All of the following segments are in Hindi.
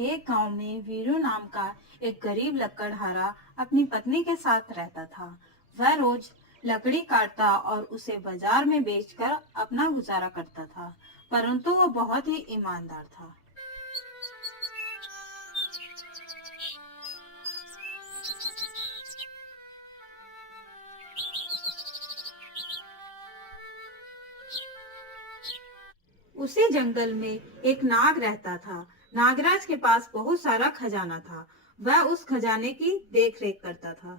एक गांव में वीरू नाम का एक गरीब लकड़हारा अपनी पत्नी के साथ रहता था। वह रोज लकड़ी काटता और उसे बाजार में बेचकर अपना गुजारा करता था, परंतु वह बहुत ही ईमानदार था। उसी जंगल में एक नाग रहता था। नागराज के पास बहुत सारा खजाना था। वह उस खजाने की देख रेख करता था।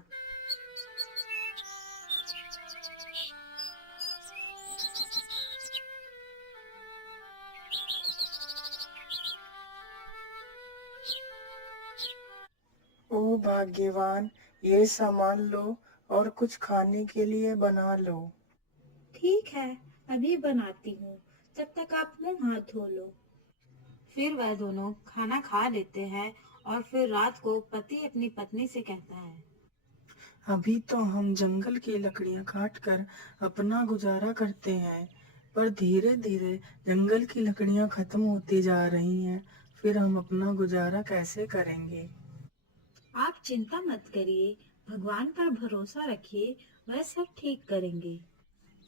ओ भाग्यवान, ये सामान लो और कुछ खाने के लिए बना लो। ठीक है, अभी बनाती हूँ। तब तक आप मुंह हाथ धो लो। फिर वह दोनों खाना खा लेते हैं और फिर रात को पति अपनी पत्नी से कहता है। अभी तो हम जंगल की लकड़ियां काट कर अपना गुजारा करते हैं, पर धीरे धीरे जंगल की लकड़ियां खत्म होती जा रही हैं। फिर हम अपना गुजारा कैसे करेंगे? आप चिंता मत करिए, भगवान पर भरोसा रखिए, वह सब ठीक करेंगे।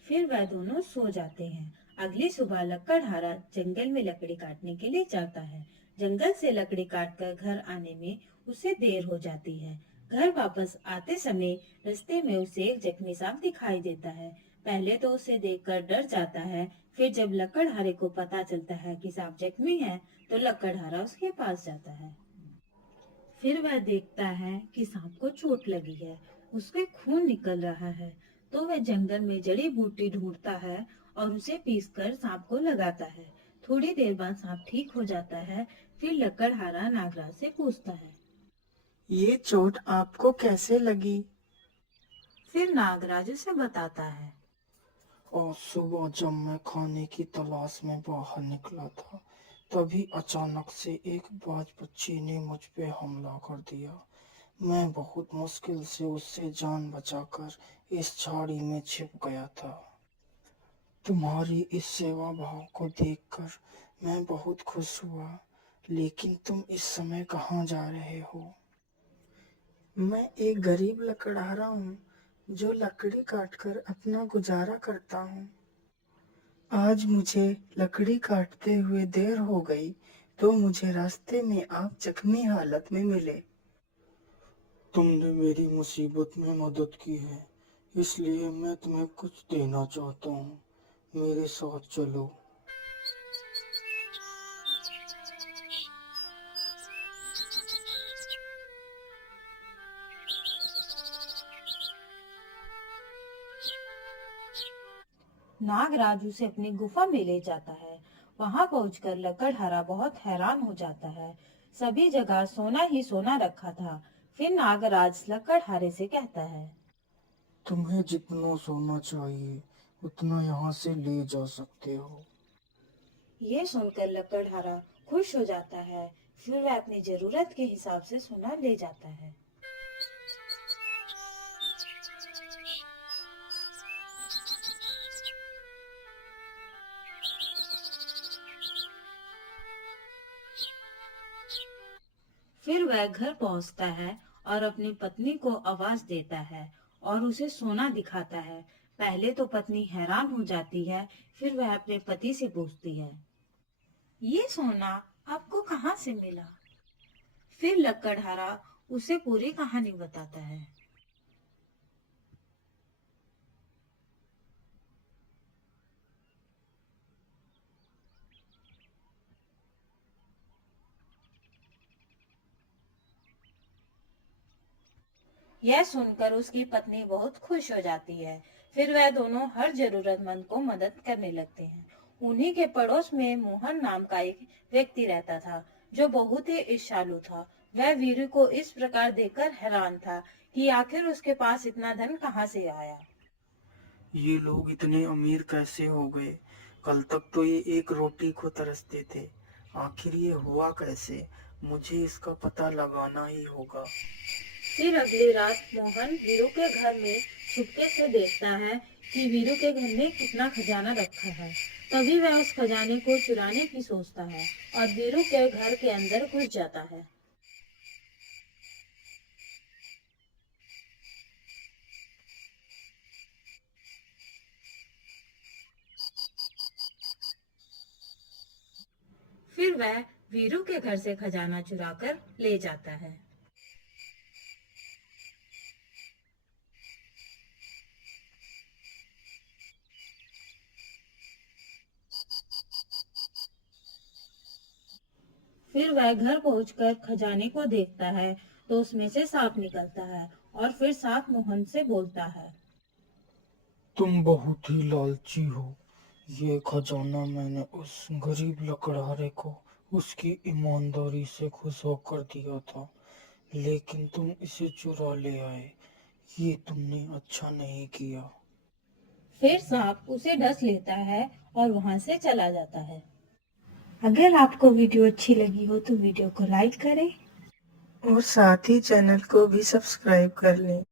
फिर वह दोनों सो जाते हैं। अगली सुबह लकड़हारा जंगल में लकड़ी काटने के लिए जाता है। जंगल से लकड़ी काटकर घर आने में उसे देर हो जाती है। घर वापस आते समय रास्ते में उसे एक जख्मी सांप दिखाई देता है। पहले तो उसे देखकर डर जाता है। फिर जब लकड़हारे को पता चलता है कि सांप जख्मी है, तो लकड़हारा उसके पास जाता है। फिर वह देखता है कि सांप को चोट लगी है, उसके खून निकल रहा है। तो वह जंगल में जड़ी बूटी ढूंढता है और उसे पीसकर सांप को लगाता है। थोड़ी देर बाद सांप ठीक हो जाता है। फिर लकड़हारा नागराज से पूछता है। ये चोट आपको कैसे लगी? फिर नागराज उसे बताता है। और सुबह जब मैं खाने की तलाश में बाहर निकला था, तभी अचानक से एक बाज पक्षी ने मुझ पे हमला कर दिया। मैं बहुत मुश्किल से उससे जान बचाकर इस झाड़ी में छिप गया था। तुम्हारी इस सेवा भाव को देखकर मैं बहुत खुश हुआ, लेकिन तुम इस समय कहाँ जा रहे हो? मैं एक गरीब लकड़हारा हूँ, जो लकड़ी काटकर अपना गुजारा करता हूँ। आज मुझे लकड़ी काटते हुए देर हो गई, तो मुझे रास्ते में आप जख्मी हालत में मिले। तुमने मेरी मुसीबत में मदद की है, इसलिए मैं तुम्हें कुछ देना चाहता हूँ। मेरे साथ चलो। नागराज उसे अपनी गुफा में ले जाता है। वहां पहुंचकर लकड़हारा बहुत हैरान हो जाता है। सभी जगह सोना ही सोना रखा था। फिर नागराज लकड़हारे से कहता है। तुम्हें जितना सोना चाहिए, उतना यहाँ से ले जा सकते हो। ये सुनकर लकड़हारा खुश हो जाता है। फिर वह अपनी जरूरत के हिसाब से सोना ले जाता है। फिर वह घर पहुंचता है और अपनी पत्नी को आवाज देता है और उसे सोना दिखाता है। पहले तो पत्नी हैरान हो जाती है। फिर वह अपने पति से पूछती है। ये सोना आपको कहाँ से मिला? फिर लकड़हारा उसे पूरी कहानी बताता है। यह सुनकर उसकी पत्नी बहुत खुश हो जाती है। फिर वह दोनों हर जरूरतमंद को मदद करने लगते हैं। उन्हीं के पड़ोस में मोहन नाम का एक व्यक्ति रहता था, जो बहुत ही ईर्ष्यालु था। वह वीरू को इस प्रकार देखकर हैरान था कि आखिर उसके पास इतना धन कहाँ से आया। ये लोग इतने अमीर कैसे हो गए? कल तक तो ये एक रोटी को तरसते थे। आखिर ये हुआ कैसे? मुझे इसका पता लगाना ही होगा। फिर अगली रात मोहन वीरू के घर में छुपके से देखता है कि वीरू के घर में कितना खजाना रखा है। तभी वह उस खजाने को चुराने की सोचता है और वीरू के घर के अंदर घुस जाता है। फिर वह वीरू के घर से खजाना चुराकर ले जाता है। फिर वह घर पहुंचकर खजाने को देखता है तो उसमें से सांप निकलता है और फिर सांप मोहन से बोलता है। तुम बहुत ही लालची हो। ये खजाना मैंने उस गरीब लकड़हारे को उसकी ईमानदारी से खुश होकर दिया था, लेकिन तुम इसे चुरा ले आए। ये तुमने अच्छा नहीं किया। फिर सांप उसे डस लेता है और वहां से चला जाता है। अगर आपको वीडियो अच्छी लगी हो तो वीडियो को लाइक करें और साथ ही चैनल को भी सब्सक्राइब कर लें।